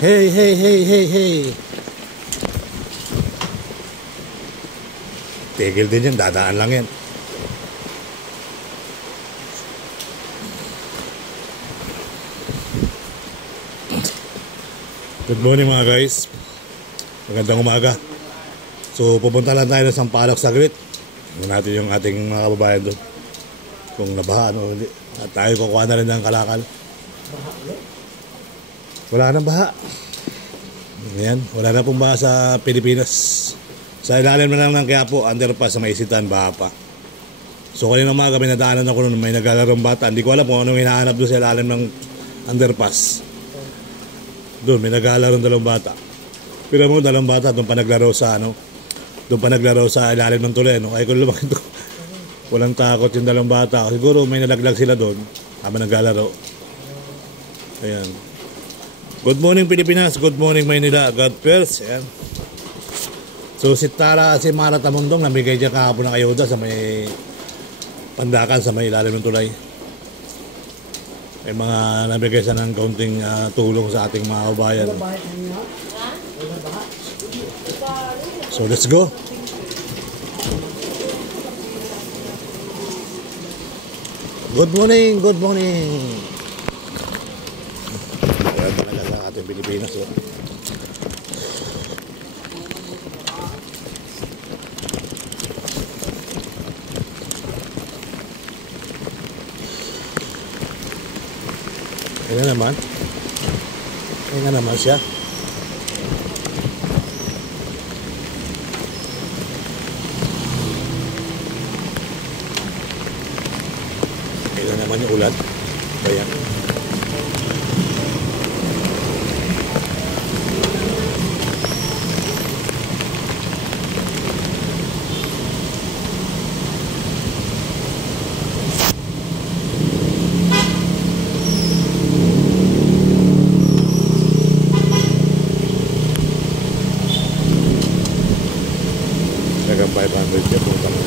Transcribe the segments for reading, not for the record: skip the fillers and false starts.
Hey, hey, hey, hey, hey. Tigil din yan, dadaan lang yan. Good morning mga guys. Magandang umaga. So pupunta lang tayo sa Sampaloc saglit. Tingnan natin yung ating mga kababayan doon, kung nabaha o hindi. At tayo kukuha na rin ng kalakal. Wala nang baha. Ayan, wala na pong baha sa Pilipinas. Sa ilalim na lang ng Quiapo, underpass sa Maisitan, baha pa. So kanina umaga may nadaanan ako noon, may naglalarong bata. Hindi ko alam kung anong hinahanap doon sa ilalim ng underpass. Doon may naglalarong dalawang bata. Pero mo dalawang bata doon pa naglaro sa doon pa naglaro sa ilalim ng tulay, no? Ay ko lumaki doon. Walang takot yung dalawang bata. Siguro may nalaglag sila doon habang naglalaro. Ayan. Good morning Pilipinas, good morning Maynila, God first. Ayan. So si Mara Tamundong namigay dyan kahapon ng ayuda sa may Pandakan, sa may ilalim ng tulay. May mga nabigay sa ng kaunting tulong sa ating mga kabayan. So let's go. Good morning, good morning. Ayan talaga sa ating Pilipinas. Ayan naman. Ayan naman siya. Ayan naman yung ulan. Ayan. Hanggang 500 siya punta mo.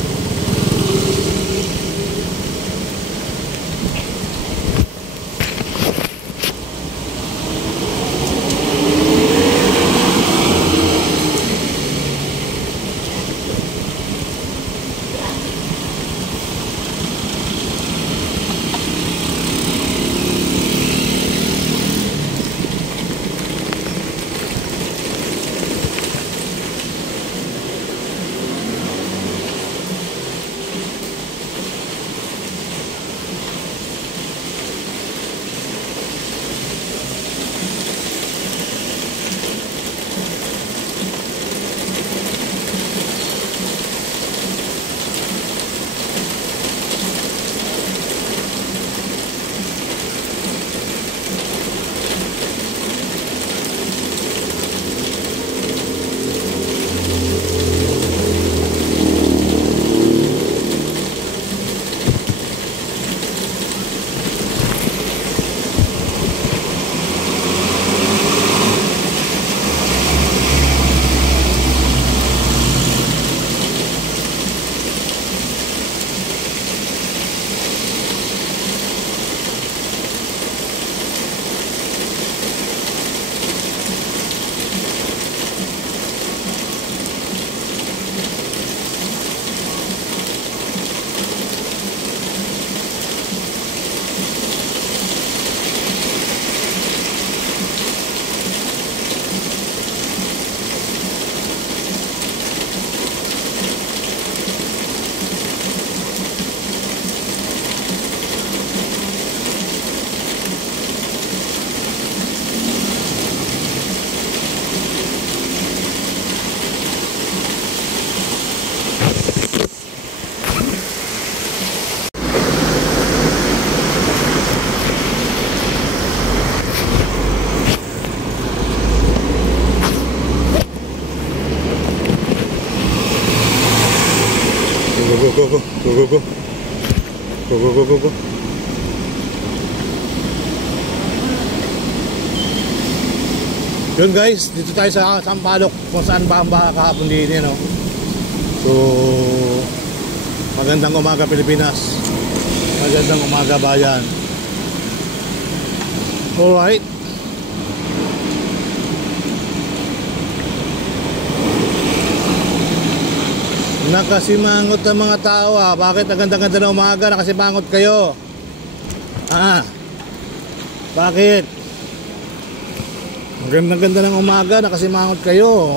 Go. Yun guys, dito tayo sa Sampaloc, kung saan ba ang baha kahapon dito, no? So magandang umaga Pilipinas, magandang umaga bayan. Alright, Nakasimangot ang mga tao ah. Bakit ang ganda-ganda na umaga? Nakasimangot kayo. Bakit? Ang ganda-ganda ng umaga. Nakasimangot kayo.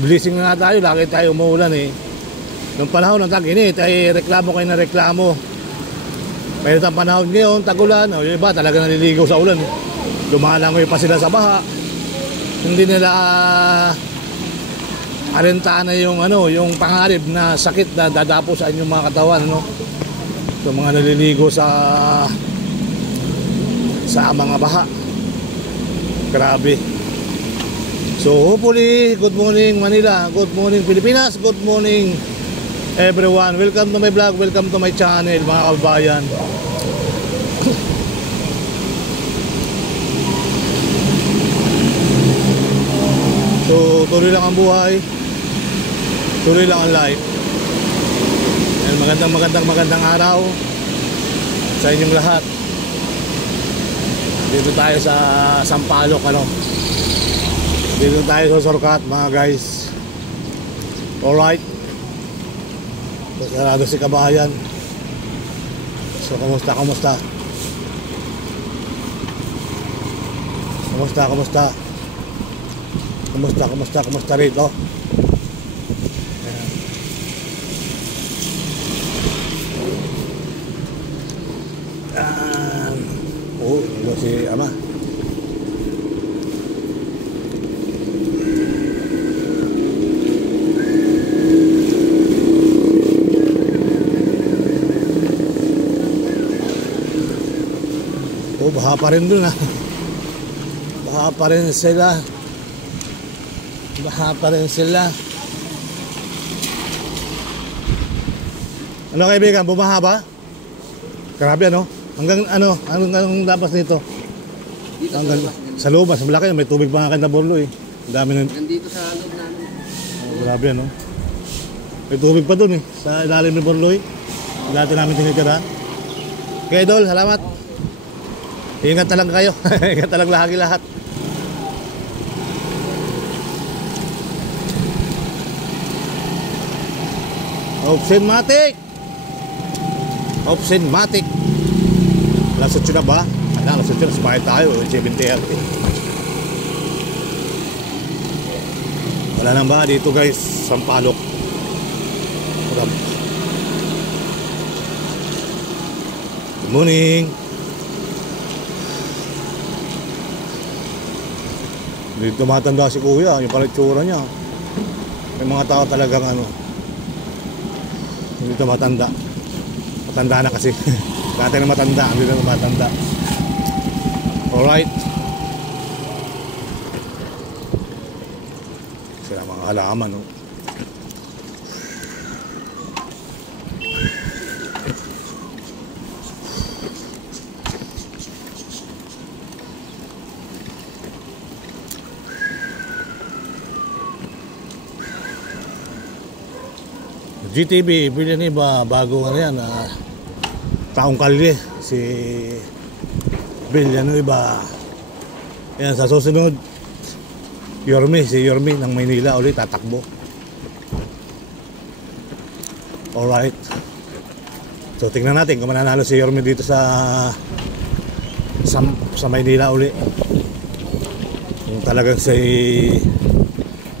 Blessing na tayo. Lagi tayo umuulan eh. Noong panahon ng tag-init ay reklamo kayo na reklamo. Mayroon ang panahon ngayon, tagulan. O yung iba talaga naliligaw sa ulan. Lumalangoy pa sila sa baha. Hindi nila alentahan na yung yung pangarib na sakit na dadapo sa inyong mga katawan, so mga naliligo sa mga baha. Grabe. So hopefully, good morning Manila, good morning Pilipinas, good morning everyone. Welcome to my vlog, welcome to my channel mga kababayan. So tuloy lang ang buhay, tuloy lang ang life. And magandang araw sa inyong lahat. Dito tayo sa Sampaloc, dito tayo sa Sorcat mga guys. Alright, sarado si kabayan. So kamusta? Kumusta rito? Ito si Ama. Baha pa rin dun Baha pa rin sila. Ano kaibigan, bumaha ba? Grabe Hanggang labas nito? Hanggang sa loob, mas malaki, may tubig pa nga na borlo eh. Ang dami nandito sa loob namin. Grabe may tubig pa dun sa ilalim ng borlo eh. Dati namin tinitira. Okay Idol, salamat. Ingat na lang kayo. Ingat na lang lagi lahat. Opsenmatic. Lasot yun na ba? Lasot yun na, sumakit tayo 70 wala nang ba dito guys, Sampaloc. Good morning. Dito matanda si kuya, yung pala itsura niya. May mga tao talagang dito matanda na kasi. Dati na matanda, hindi na matanda. Alright. Sila mga halaman GTV, bilhin iba, bago yan taong kalye, si Bill, iba. Yan, sa susunod, si Yorme ng Maynila ulit tatakbo. Alright. So, tingnan natin kung mananalo si Yorme dito sa Maynila ulit. Kung talagang si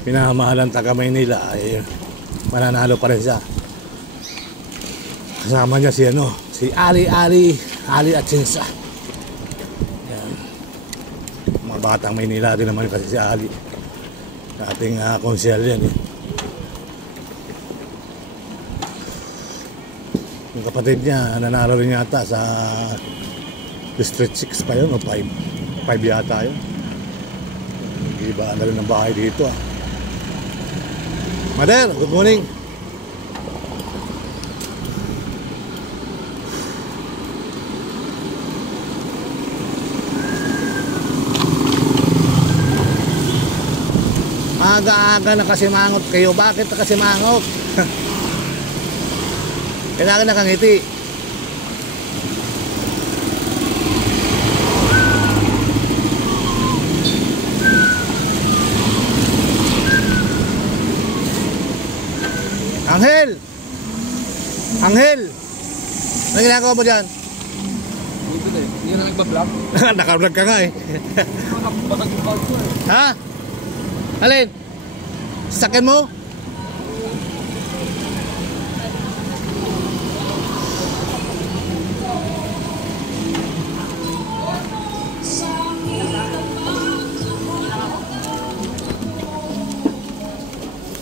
pinahamahalan taga Maynila ay mananalo pa rin siya. Kasama niya si Ali Atienza. Yan. Mga batang Maynila din naman kasi si Ali. Ating konsyel yan Yung kapatid niya nanalo rin yata sa District 6 pa yun o 5 yata yun. Iba na rin ang bahay dito Mother, good morning. Aga-aga nakasimangot kayo. Bakit nakasimangot? Kailangan nakangiti. Anghel! Anghel! Ano ginagawa mo dyan? Hindi na nagbablog. Naka-vlog ka nga eh. Basag yung bag ko eh. Ha? Alin? Sakin mo?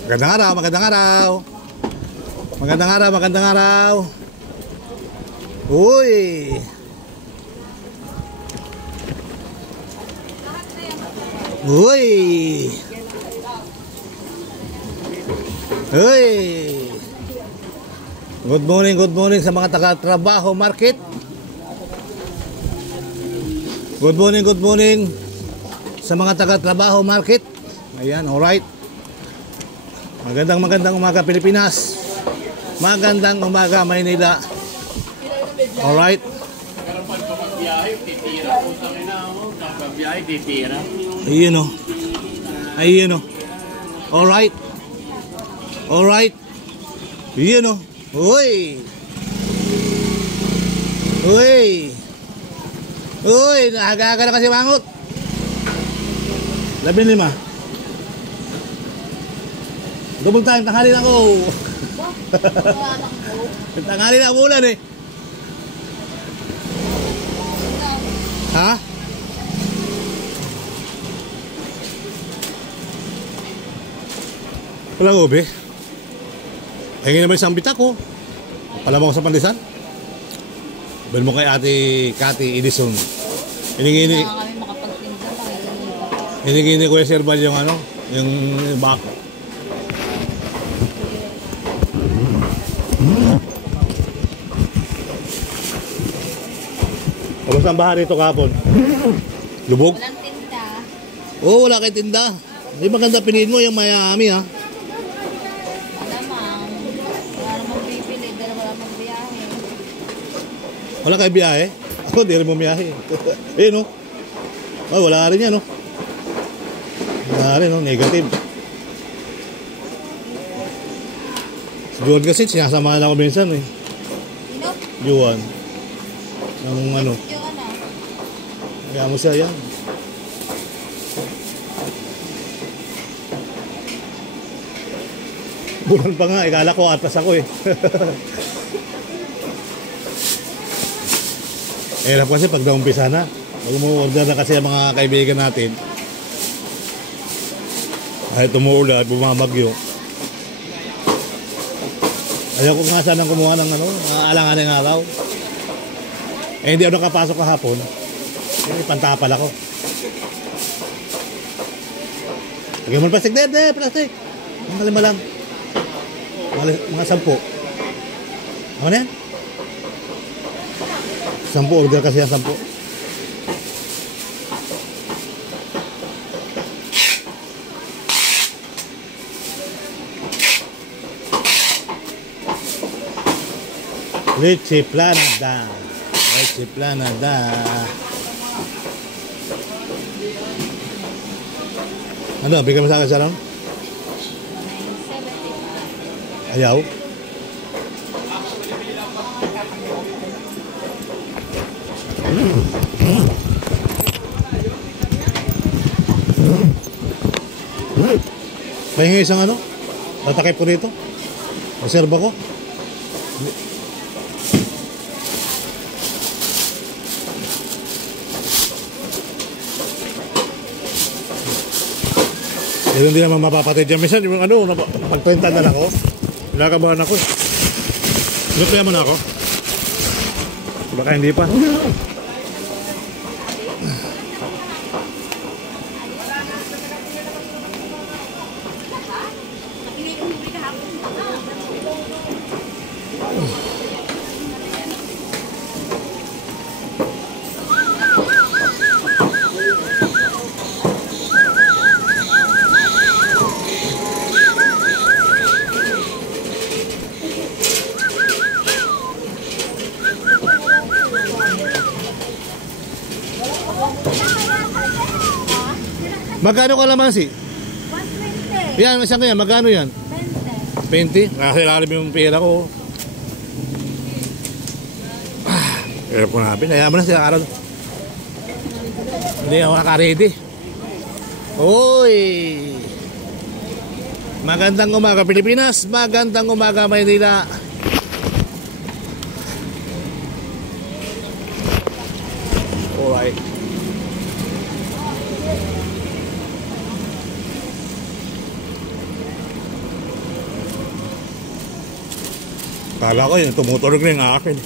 Magandang araw, magandang araw. Magandang araw, magandang araw. Uy. Uy. Uy. Good morning sa mga taga-trabaho market. Good morning sa mga taga-trabaho market. Ayan, alright. Magandang umaga Pilipinas. Magandang umaga Maynila. Alright. Ayun o. Ayun o. Alright. Alright. Ayun o. Uy. Uy. Uy. Aga-aga na kasi mangot. 15. Double time, tanghali na ako. Tanghali na ulan eh. Ha? Walang ube. Hingin naman isang bitak ko. Alam mo ko sa pandisan. Bel mo kay Ate Cathy Edison. Hiningini. Kami makapagtinda lang. Hiningini ko yung serbal yung ano, yung back. Kamusta ang baha rito kahapon? Lubog? Walang tinda. Oo, wala kay tinda. Hindi maganda piniin mo yung Miami ha. Alamang. Wala namang bibili. Dahil wala namang biyahe. Wala kay biyahe? Ako, di rin mo biyahe. Eh no? Ay, wala rin yan no? Wala rin no? Negative. Si Juan kasi sinasamahan ako minsan eh. Sino? Juan. Ang ano. Yung ano? Kaya mo siya yan. Bulan pa nga, ikala ko atas ako eh. Hirap kasi pag naumpisa na. Pag umu-order na kasi ang mga kaibigan natin. Kahit umuulan, bumabagyo. Ayaw ko nga sanang kumuha ng ano, alangan ng araw. Eh hindi ako nakapasok kahapon. Eh, pantapal ako. Lagyan mo ng plastic. Plastic. Mga 5 lang. Mga 10. Ano na yan? 10 order kasi yan 10. Leche planada. Leche planada. Ano, bigyan mo sa akin sa lang? 9.75. Ayaw. May isang ano? Tatakip ko dito. Reserva ko. Pero hindi naman mapapatid dyan. Minsan, yung ano, pag-20 na lang ako. Nakabahan ako. Lutuyan mo na ako. Baka hindi pa. Magkano kalamansi? 120. Yan, isang kaya, magkano yan? 20. 20. Nasa ilalim yung pera ko. Pero po natin. Kaya mo na siya karon. Hindi ako naka-ready. Uy! Magandang umaga Pilipinas. Magandang umaga Maynila. Alright. Kala ko yun, tumutunog na yung akin.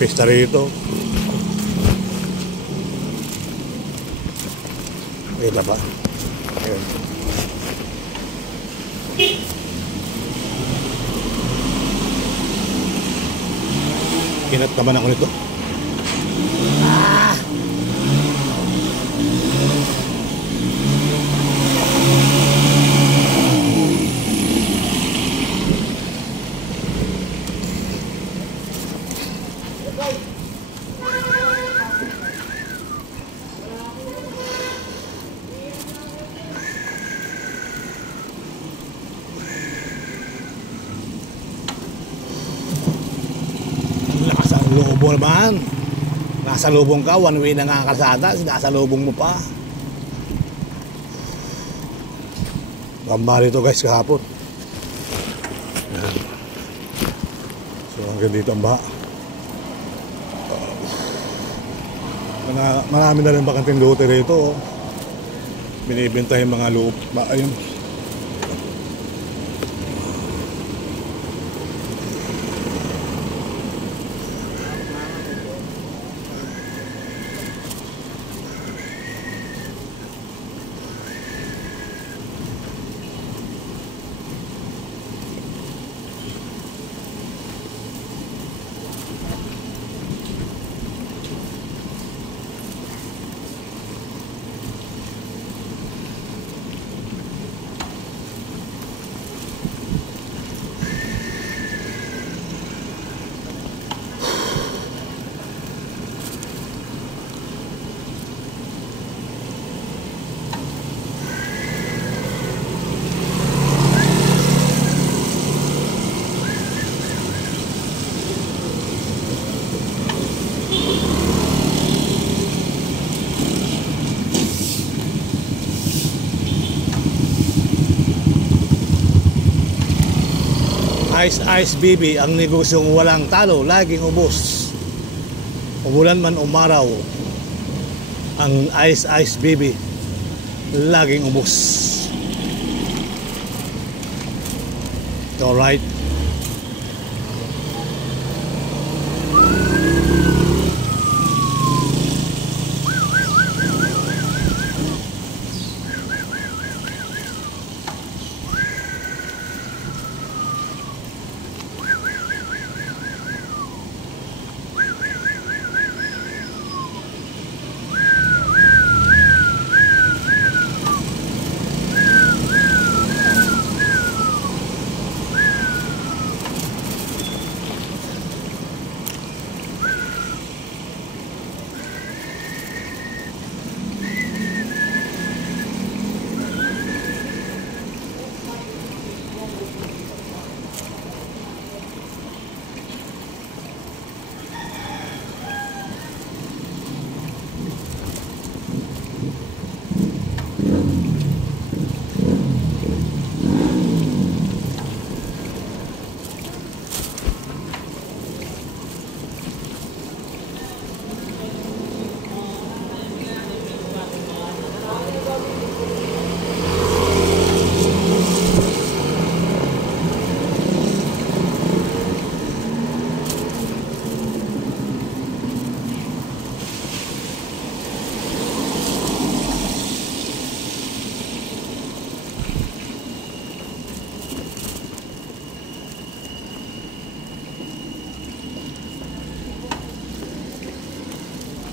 Pista rito. Kita ba? Ayan. Kinat naman ako nito. Lobo naman. Nasa lubong ka, one way na nga kalsada, nasa lubong mo pa. Gamba rito guys kahapon. So hanggang dito ang baha. Marami na rin bakanting lote rito. Binibenta yung mga lupa. Ayun. Ice BB, ang negosyong walang talo, laging ubos. Umulan man umaraw, ang Ice BB laging ubos. Alright.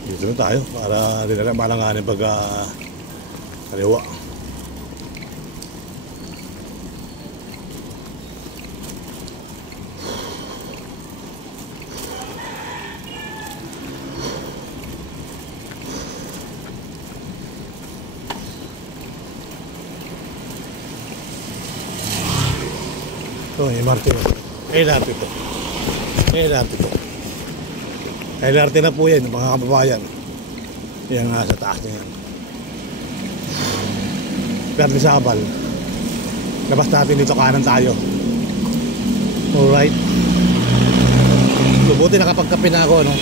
Dito na tayo para di na lang malanganin pag kaliwa. Ito, MRT. LRT to. LRT to. LRT na po yan, mga kababayan. Yan nga sa taas niya yan. Perdi Sabal. Labas natin dito, kanan tayo. Alright. So, buti nakapagkape na ako, no?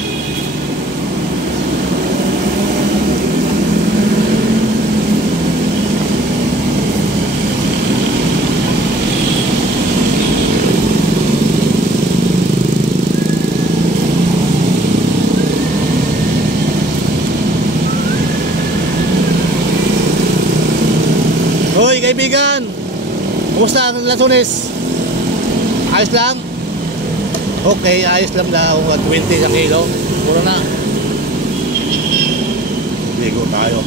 Hoy kaibigan, kumusta ang Lansones? Ayos lang? Okay, ayos lang daw. 20 ang kilo. Mura na. Ligo tayo.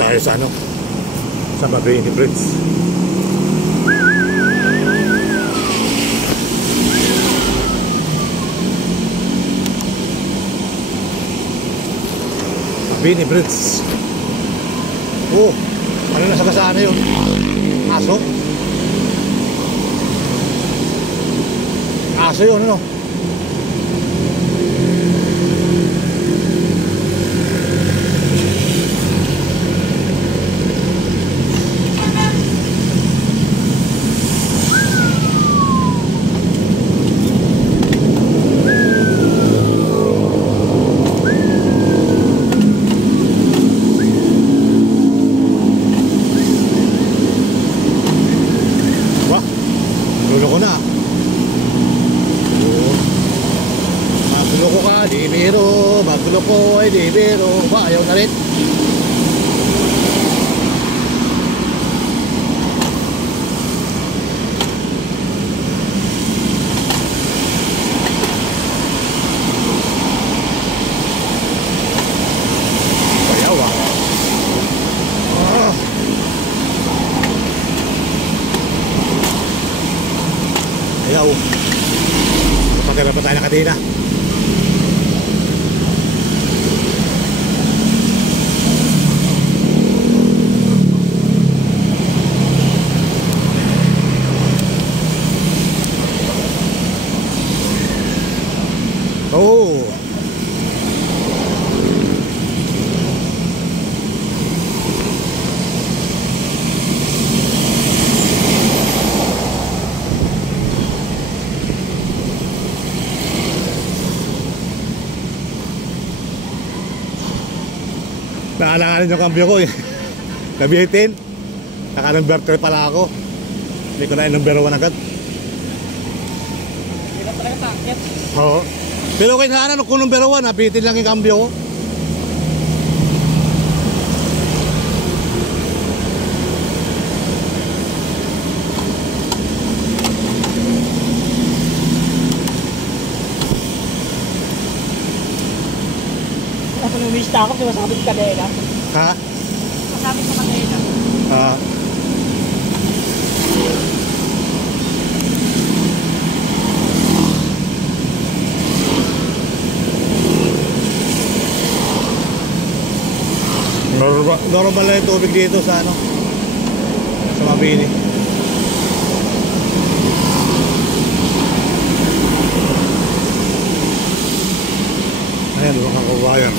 Tayo sa ano, sa Mabini Bridge. Mabini Bridge. Oh, ano nasa kasana yun? Aso? Aso yun, ano? Luloko na. Magloko ka, di biro. Magloko ay di biro. Ba, ayaw na rin. Ayaw ah. Ayaw. Napagala pa tayo na kadena. Oh, Nadaanan yung kambyo ko eh. Nabihitin. Naka-number 3 pala ako. Hindi ko na yung number 1 agad. Hindi na talaga takit. Oo. Pero kaya sana kung number 1, nabihitin lang yung kambyo ko. Ako lumista ako, sumasabit ka na. Ha? Masabit ka kanina. Ah. Normal lang yung tubig dito sa ano, sa Mabini. Ayan, mga kababayan.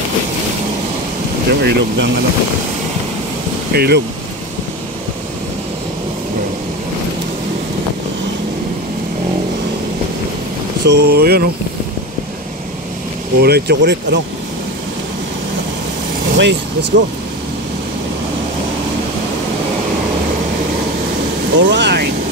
Ito yung ilog ng ano, ilog. So, yun oh. Kulay chocolate, ano. Okay, let's go. Alright.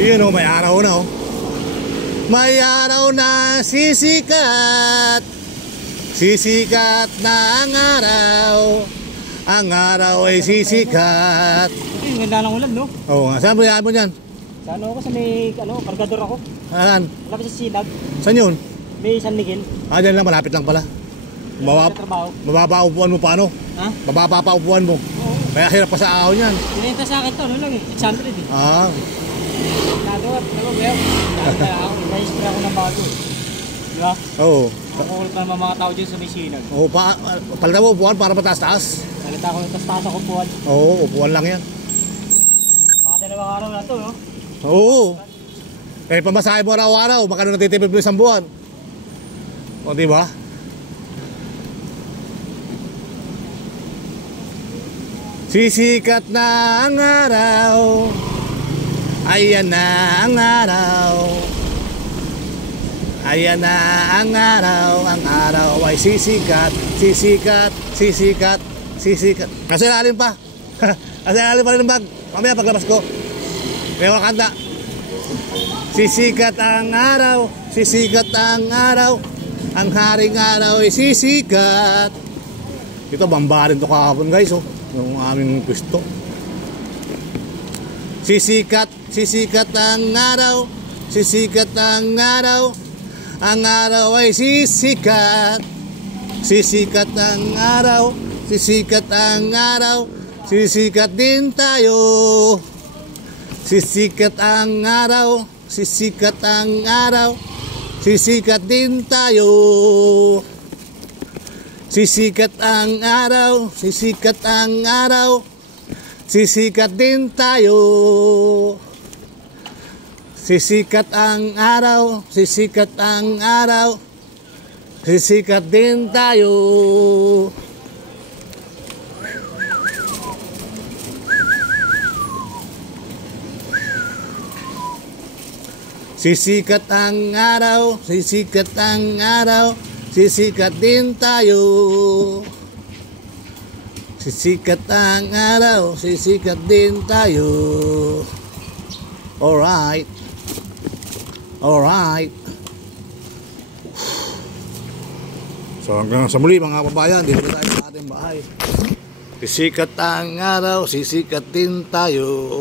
Yun oh, may araw na oh. May araw na sisikat. Sisikat na ang araw. Ang araw ay sisikat. Ang ganda ng ulan, no? Oo nga, saan mo yan mo dyan? Sa ano ako, sa may, kargador ako. Saan? Lapit sa Sinag. Saan yun? May San Miguel. Ah, dyan lang, malapit lang pala. Sa trabaho. Mababa upuan mo paano? Ha? Mababa pa upuan mo. Oo. Kaya hirap pa sa ahon yan. Pinenta sa akin to, ano lang eh, 600 eh. Ah, Nagawa, bayaw. Register ako ng bago eh. Di ba? oo. Makukulit pa naman mga tao dyan sa may Sinag. Oo, palitan mo upuan para mataas-taas. Salita ko yung tas-taas ako puwan. Oo, upuan lang yan. Mga dalawang araw na to, no? Oo. Eh, pamasahe mo araw-araw, baka nung natitipid mo isang buwan. O, diba? Sisikat na ang araw. Ayan na ang araw. Ayan na ang araw. Ang araw ay sisikat. Sisikat, sisikat, sisikat. Nasa ilalim pa. Nasa ilalim pa rin ng bag. Mamaya paglabas ko, may mga kanta. Sisikat ang araw. Sisikat ang araw. Ang haring araw ay sisikat. Ito, bambarin to kahapon guys oh. Yung aming gusto. Sisikat, sisikat ang araw. Sisikat ang araw. Ang araw ay sisikat. Sisikat ang araw. Sisikat ang araw. Sisikat din tayo. Sisikat ang araw. Sisikat ang araw. sisikat din tayo. Sisikat ang araw, sisikat ang araw, sisikat din tayo. Sisikat ang araw, sisikat ang araw, sisikat din tayo. Sisikat ang araw, sisikat ang araw, sisikat din tayo. Sisikat ang araw, sisikat din tayo. Alright. Alright. So hanggang sa muli mga kababayan, dito na tayo sa ating bahay. Sisikat ang araw, sisikat din tayo.